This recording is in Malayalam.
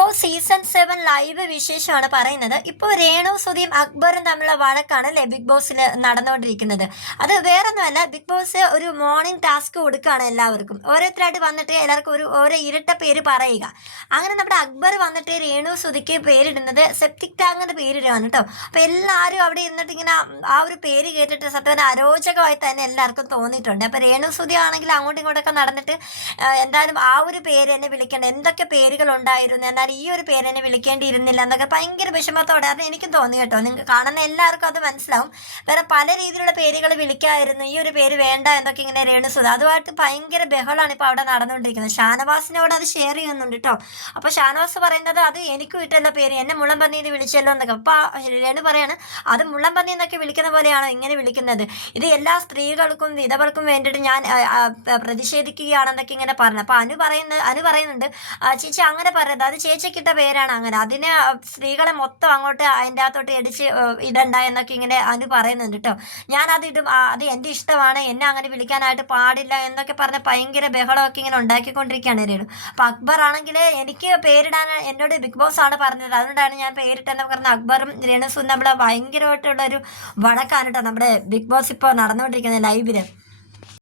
ബോസ് സീസൺ 7 ലൈവ് വിശേഷമാണ് പറയുന്നത്. ഇപ്പോൾ രേണു സുധിയും അക്ബറും തമ്മിലുള്ള വഴക്കാണ് അല്ലെ ബിഗ് ബോസിൽ നടന്നുകൊണ്ടിരിക്കുന്നത്. അത് വേറൊന്നുമല്ല, ബിഗ് ബോസ് ഒരു മോർണിംഗ് ടാസ്ക് കൊടുക്കുകയാണ് എല്ലാവർക്കും. ഓരോരുത്തരായിട്ട് വന്നിട്ട് എല്ലാവർക്കും ഓരോ ഇരട്ട പേര് പറയുക. അങ്ങനെ നമ്മുടെ അക്ബർ വന്നിട്ട് രേണു സുധിക്ക് പേരിടുന്നത് സെപ്റ്റിക് ടാങ്ക് എന്ന പേരിടുകയാണ് കേട്ടോ. അപ്പോൾ എല്ലാവരും അവിടെ ഇരുന്നിട്ട് ഇങ്ങനെ ആ ഒരു പേര് കേട്ടിട്ട് സത്യം അരോചകമായി തന്നെ എല്ലാവർക്കും തോന്നിയിട്ടുണ്ട്. അപ്പോൾ രേണു സുധി ആണെങ്കിൽ അങ്ങോട്ടും ഇങ്ങോട്ടൊക്കെ നടന്നിട്ട് എന്തായാലും ആ ഒരു പേര് എന്നെ വിളിക്കേണ്ട, എന്തൊക്കെ പേരുകൾ ഉണ്ടായിരുന്നു, എന്നാൽ ഈ ഒരു പേര് എന്നെ വിളിക്കേണ്ടിയിരുന്നില്ല എന്നൊക്കെ ഭയങ്കര വിഷമത്തോടെ. അത് എനിക്കും തോന്നി കേട്ടോ. നിങ്ങൾക്ക് കാണുന്ന എല്ലാവർക്കും അത് മനസ്സിലാവും. വേറെ പല രീതിയിലുള്ള പേരുകൾ വിളിക്കായിരുന്നു, ഈ ഒരു പേര് വേണ്ട എന്നൊക്കെ ഇങ്ങനെ രേണുസുധ. അതുമായിട്ട് ഭയങ്കര ബഹളമാണ് ഇപ്പോൾ അവിടെ നടന്നുകൊണ്ടിരിക്കുന്നത്. ഷാനവാസിനോട് അത് ഷെയർ ചെയ്യുന്നുണ്ട് കേട്ടോ. അപ്പോൾ ഷാനവാസ് പറയുന്നത് അത് എനിക്കും ഇട്ടല്ലോ പേര്, എന്നെ മുള്ളംപന്നിന്ന് വിളിച്ചല്ലോ എന്നൊക്കെ. അപ്പോൾ രേണു പറയാണ്, അത് മുള്ളംപന്നി എന്നൊക്കെ വിളിക്കുന്ന പോലെയാണോ ഇങ്ങനെ വിളിക്കുന്നത്? ഇത് എല്ലാ സ്ത്രീകൾക്കും വിധവർക്കും വേണ്ടിയിട്ട് ഞാൻ പ്രതിഷേധിക്കുകയാണെന്നൊക്കെ ഇങ്ങനെ പറഞ്ഞു. അപ്പോൾ അനു പറയുന്നുണ്ട്, ചേച്ചി അങ്ങനെ പറയരുത്, അത് ചേച്ചിക്കിട്ട പേരാണ്, അങ്ങനെ അതിന് സ്ത്രീകളെ മൊത്തം അങ്ങോട്ട് അതിൻ്റെ അകത്തോട്ട് ഇടിച്ച് ഇടണ്ട എന്നൊക്കെ ഇങ്ങനെ അനു പറയുന്നുണ്ട് കേട്ടോ. ഞാനത് ഇടും, അത് എൻ്റെ ഇഷ്ടമാണ്, എന്നെ അങ്ങനെ വിളിക്കാനായിട്ട് പാടില്ല എന്നൊക്കെ പറഞ്ഞ് ഭയങ്കര ബഹളമൊക്കെ ഇങ്ങനെ ഉണ്ടാക്കിക്കൊണ്ടിരിക്കുകയാണ് രേണു. അപ്പോൾ അക്ബർ ആണെങ്കിൽ എനിക്ക് പേരിടാൻ എന്നോട് ബിഗ് ബോസ് ആണ് പറഞ്ഞത്, അതുകൊണ്ടാണ് ഞാൻ പേരിട്ടെന്ന് പറഞ്ഞ അക്ബറും രേണുസും നമ്മളെ ഭയങ്കരമായിട്ടുള്ള ഒരു വഴക്കാണ് കേട്ടോ നമ്മുടെ ബിഗ് ബോസ് ഇപ്പോൾ നടന്നുകൊണ്ടിരിക്കുന്നത് ലൈവില്.